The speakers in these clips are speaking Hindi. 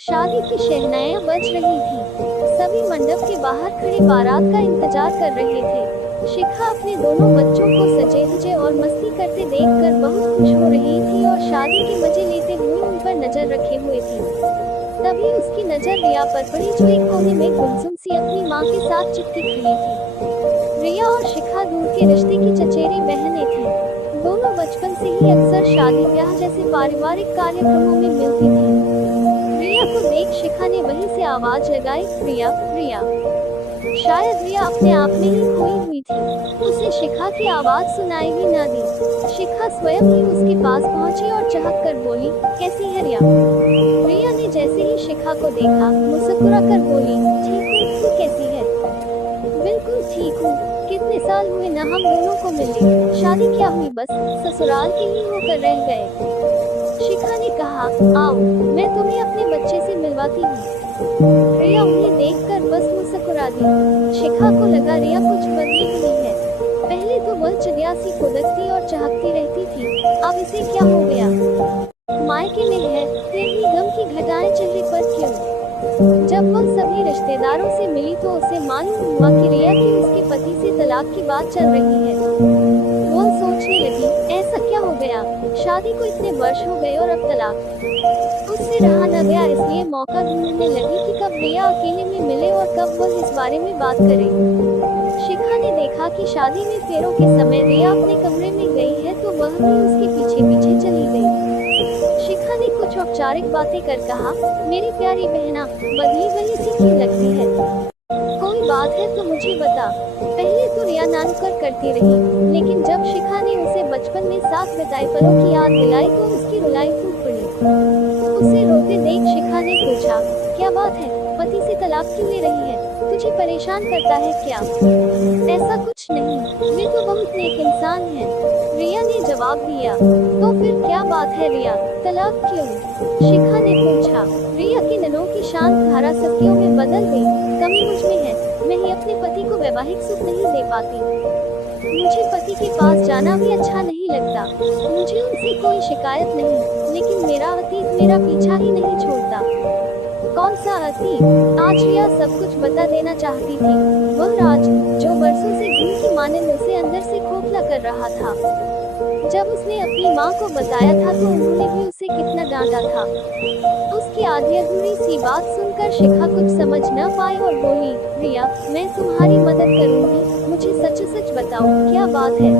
शादी की शहनाइयां बज रही थी। सभी मंडप के बाहर खड़े बारात का इंतजार कर रहे थे। शिखा अपने दोनों बच्चों को सजे धजे और मस्ती करते देखकर बहुत खुश हो रही थी और शादी के मजे लेते हुए उन पर नजर रखे हुए थी। तभी उसकी नजर रिया पर पड़ी, जो एक कोने में गुमसुम सी अपनी माँ के साथ चिपकी खड़ी थी। रिया और शिखा दूर के रिश्ते की चचेरी बहनें थीं। दोनों बचपन से ही अक्सर शादी ब्याह जैसे पारिवारिक कार्यक्रमों में मिलती थीं। रिया को देख शिखा ने वहीं से आवाज लगाई, रिया रिया। शायद रिया अपने आप में ही खोई हुई थी। उसे शिखा की आवाज सुनाई भी न दी। शिखा स्वयं ही उसके पास पहुंची और चहक कर बोली, कैसी है रिया? रिया ने जैसे ही शिखा को देखा, मुस्कुरा कर बोली, ठीक हूँ, तू कैसी है? बिल्कुल ठीक हूँ। कितने साल हुए न हम दोनों को मिले। शादी क्या हुई, बस ससुराल के ही होकर रह गए। शिखा ने कहा, आओ, मैं तुम्हें अपने बच्चे से मिलवाती हूँ। रिया उन्हें देखकर बस मुस्कुरा दी। शिखा को लगा रिया कुछ बदली हुई है। पहले तो वह चिड़िया सी खुदकती और चहकती रहती थी, अब इसे क्या हो गया? मायके में है, फिर भी गम की घटाएं चेहरे पर क्यों? जब वह सभी रिश्तेदारों से मिली तो उसे मालूम हुआ कि रिया की उसके पति से तलाक की बात चल रही है। वो सोचने लगी, ऐसा क्या हो गया? शादी को इतने वर्ष हो गए और अब तलाक। उससे रहा न गया, इसलिए मौका ढूंढने लगी कि कब रिया अकेले में मिले और कब वह इस बारे में बात करे। शिखा ने देखा कि शादी में फेरों के समय रिया अपने कमरे में गई है तो वह भी उसके पीछे पीछे चली गई। शिखा ने कुछ औपचारिक बातें कर कहा, मेरी प्यारी बहना, बदली बदली सी क्यों लगती है? कोई बात है तो मुझे बता। पहले तो रिया नानकर करती रही, लेकिन जब शिखा ने उसे बचपन में साथ बिताए पलों की याद दिलाई तो उसकी रुलाई फूट पड़ी। उसे रोते देख शिखा ने पूछा, क्या बात है, पति से तलाक क्यों ले रही है? तुझे परेशान करता है क्या? ऐसा कुछ नहीं, वे तो बहुत नेक इंसान है। रिया ने जवाब दिया। तो फिर क्या बात है रिया, तलाक क्यों? शिखा ने पूछा। रिया की नैनों की शांत धारा सत्यों में बदल गई। कमी मुझ में है, मैं ही अपने पति को वैवाहिक सुख नहीं दे पाती। मुझे पति के पास जाना भी अच्छा नहीं लगता। मुझे उनसे कोई शिकायत नहीं, लेकिन मेरा अतीत मेरा पीछा ही नहीं छोड़ता। कौन सा अतीत? आज रिया सब कुछ बता देना चाहती थी। वह राज, जो बरसों से घूम की माने उसे अंदर से खोखला कर रहा था। जब उसने अपनी माँ को बताया था तो उन्होंने भी उसे कितना डांटा था। उसकी आधी अधूरी सी बात सुनकर शिखा कुछ समझ न पाई और बोली, रिया, मैं तुम्हारी मदद करूंगी, मुझे सच सच बताओ, क्या बात है?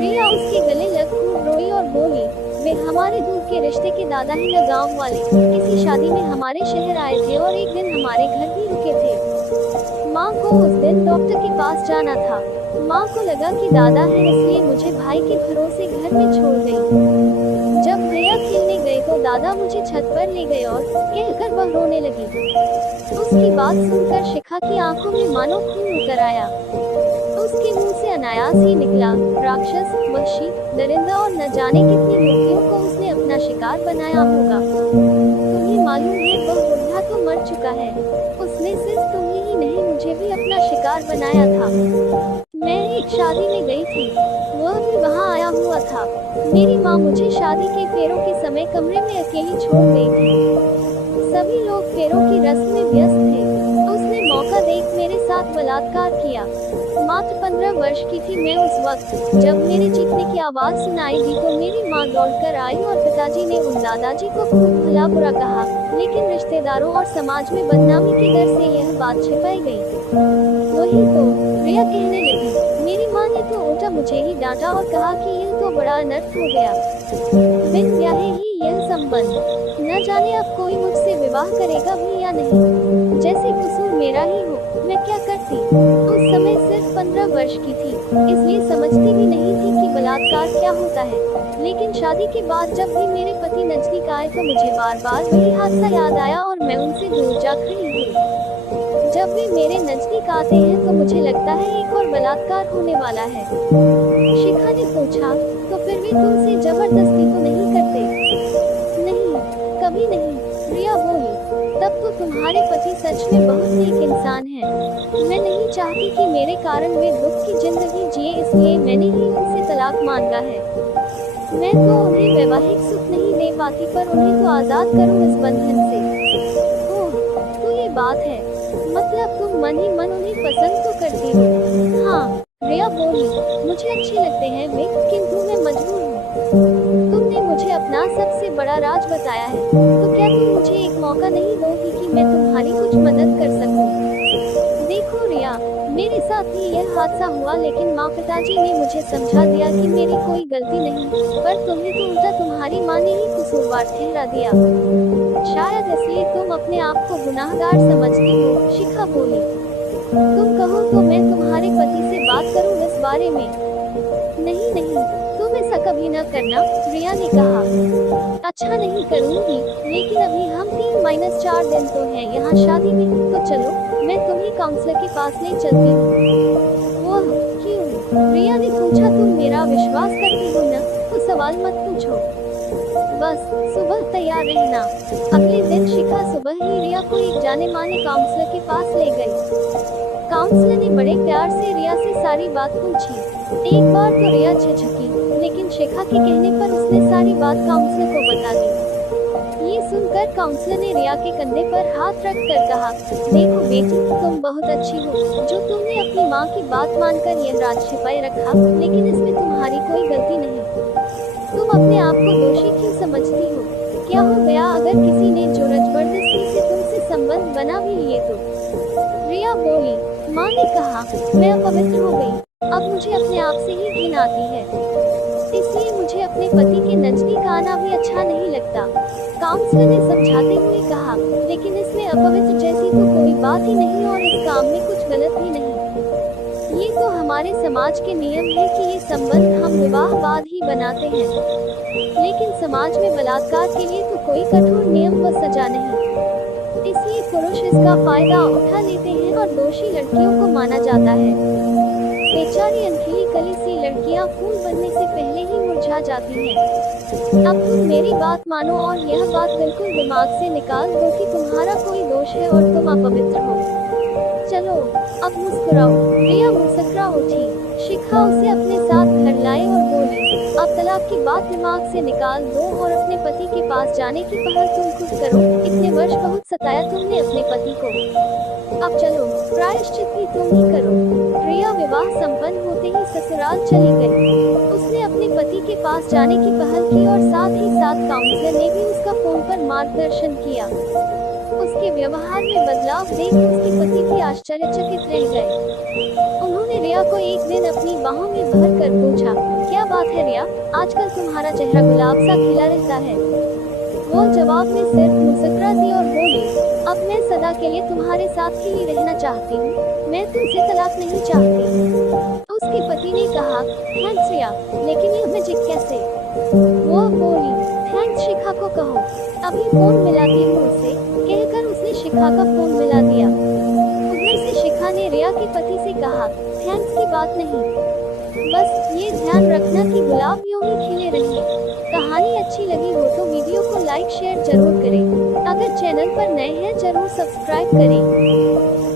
रिया उसके गले लग खूब रोई और बोली, वे हमारे दूर के रिश्ते के दादा ही न गाँव वाले किसी शादी में हमारे शहर आए थे और एक दिन हमारे घर भी रुके थे। माँ को उस दिन डॉक्टर के पास जाना था। माँ को लगा कि दादा है, इसलिए मुझे भाई के भरोसे घर में छोड़ गई। जब भैया खेलने गए तो दादा मुझे छत पर ले गए और कहकर वह रोने लगी। उसकी बात सुनकर शिखा की आंखों में मानो खून उतर आया। उसके मुंह से अनायास ही निकला, राक्षस, वहशी, दरिंदा और न जाने कितनी युवतियों को उसने अपना शिकार बनाया होगा। तुम्हें मालूम है वह बुढ़ा तो मर चुका है। उसने सिर्फ तुम्हें ही नहीं मुझे भी अपना शिकार बनाया था। मैं एक शादी में गई थी, वह भी वहाँ आया हुआ था। मेरी माँ मुझे शादी के फेरों के समय कमरे में अकेली छोड़ गई थी। सभी लोग फेरों की रस्म में व्यस्त थे। उसने मौका देख मेरे साथ बलात्कार किया। मात्र 15 वर्ष की थी मैं उस वक्त। जब मेरे चीखने की आवाज सुनाई दी तो मेरी माँ दौड़कर आई और पिताजी ने उन दादाजी को खूब भला बुरा कहा, लेकिन रिश्तेदारों और समाज में बदनामी के डर से यह बात छिपाई गई। वही तो, रिया कहने लगी, मेरी माँ ने तो उल्टा मुझे ही डांटा और कहा कि यह तो बड़ा अनर्थ हो गया। बिन ब्याहे ही यह संबंध, न जाने अब कोई मुझसे विवाह करेगा भी या नहीं। जैसे कसूर मेरा ही हो, मैं क्या करती? उस समय सिर्फ 15 वर्ष की थी, इसलिए समझती भी नहीं थी कि बलात्कार क्या होता है। लेकिन शादी के बाद जब भी मेरे पति नजदीक आए तो मुझे बार बार वही हादसा याद आया और मैं उनसे दूर जा खड़ी हुई। जब वे मेरे नजदीक आते हैं तो मुझे लगता है एक और बलात्कार होने वाला है। शिखा ने पूछा, तो फिर वे तुमसे जबरदस्ती तो नहीं करते? नहीं, कभी नहीं, रिया बोली। तब तो तुम्हारे पति सच में बहुत नेक इंसान हैं। मैं नहीं चाहती कि मेरे कारण वे दुख की जिंदगी जिए, इसलिए मैंने ही उनसे तलाक मांगा है। मैं तो उन्हें वैवाहिक सुख नहीं दे पाती, पर उन्हें तो आजाद करूं इस बंधन से। बात है। मतलब तुम मन ही मन उन्हें पसंद तो करती हो? हाँ, रिया बोली, मुझे अच्छे लगते हैं वे, किंतु मैं मजबूर हूँ। तुमने मुझे अपना सबसे बड़ा राज बताया है, तो क्या तुम मुझे एक मौका नहीं दोगी कि मैं तुम्हारी कुछ मदद कर सकूं? देखो रिया, मेरे साथ भी यह हादसा हुआ, लेकिन माँ पिताजी ने मुझे समझा दिया कि मेरी कोई गलती नहीं, पर तुम्हें तो उल्टा तुम्हारी माँ ने ही कसूरवार ठहरा दिया। शायद इसलिए तुम अपने आप को गुनाहगार समझती हो, शिखा बोली। तुम कहो तो मैं तुम्हारे पति से बात करूं इस बारे में? नहीं नहीं, तुम ऐसा कभी न करना, रिया ने कहा। अच्छा नहीं करूंगी, लेकिन अभी हम 3-4 दिन तो हैं यहाँ शादी में, तो चलो, मैं तुम्हें काउंसलर के पास ले चलती हूँ। वह क्यों? रिया ने पूछा। तुम मेरा विश्वास करती हो न, तो सवाल मत पूछो। बस सुबह तैयार रहना। अगले दिन शिखा सुबह ही रिया को एक जाने माने काउंसलर के पास ले गई। काउंसलर ने बड़े प्यार से रिया से सारी बात पूछी। एक बार तो रिया झिझकी, लेकिन शिखा के कहने पर उसने सारी बात काउंसलर को बता दी। ये सुनकर काउंसलर ने रिया के कंधे पर हाथ रख कर कहा, देखो बेटी, तुम बहुत अच्छी हो, जो तुमने अपनी माँ की बात मानकर यह राज छिपाए रखा, लेकिन इसमें तुम्हारी कोई गलती नहीं। तुम अपने आप को दोषी क्यों समझती हो? क्या हो गया अगर किसी ने जोर जबरदस्ती से तुमसे संबंध बना भी लिए तो? रिया बोली, माँ ने कहा, मैं अपवित्र हो गई, अब मुझे अपने आप से ही घिन आती है, इसलिए मुझे अपने पति के नजदीक आना भी अच्छा नहीं लगता। काउंसलर ने समझाते हुए कहा, लेकिन इसमें अपवित्र जैसी तो कोई बात ही नहीं और इस काम में कुछ गलत भी नहीं। ये तो हमारे समाज के नियम है कि ये संबंध हम विवाह बाद ही बनाते हैं, लेकिन समाज में बलात्कार के लिए तो कोई कठोर नियम व सजा नहीं, इसलिए पुरुष इसका फायदा उठा लेते हैं और दोषी लड़कियों को माना जाता है। बेचारी अनखिली कली सी लड़कियां फूल बनने से पहले ही मुरझा जाती हैं। अब तुम मेरी बात मानो और यह बात बिल्कुल दिमाग से निकाल दो कि तुम्हारा कोई दोष है और तुम अपवित्र हो। चलो, अब मुस्कुराओ। रिया मुस्कुरा उठी। शिखा उसे अपने साथ घर लाए और बोली, अब तलाक की बात दिमाग से निकाल दो और अपने पति के पास जाने की पहल तुम खुद करो। इतने वर्ष बहुत सताया तुमने अपने पति को, अब चलो, प्रायश्चित भी तुम ही करो। रिया विवाह संपन्न होते ही ससुराल चली गई। उसने अपने पति के पास जाने की पहल की और साथ ही साथ काउंसलर ने भी उसका फोन पर मार्गदर्शन किया। उसके व्यवहार में बदलाव देख उसके पति भी आश्चर्यचकित रह गए। उन्होंने रिया को एक दिन अपनी बाहों में भर कर पूछा, क्या बात है रिया, आजकल तुम्हारा चेहरा गुलाब सा खिला रहता है? वो जवाब में सिर्फ मुस्कुरा दी और बोली, अब मैं सदा के लिए तुम्हारे साथ ही रहना चाहती हूँ, मैं तुमसे तलाक नहीं चाहती। उसके पति ने कहा, थैंक्स रिया, लेकिन यह मैजिक कैसे? वो बोली, थैंक्स शिखा को कहो, अभी फोन मिलाती हूँ उसे, कहकर उसने शिखा का फोन मिला दिया। उधर से शिखा ने रिया के पति से कहा, थैंक्स की बात नहीं, बस ये ध्यान रखना कि गुलाब यूं ही खिले रहें। कहानी अच्छी लगी हो तो वीडियो को लाइक शेयर जरूर करें। अगर चैनल पर नए हैं जरूर सब्सक्राइब करें।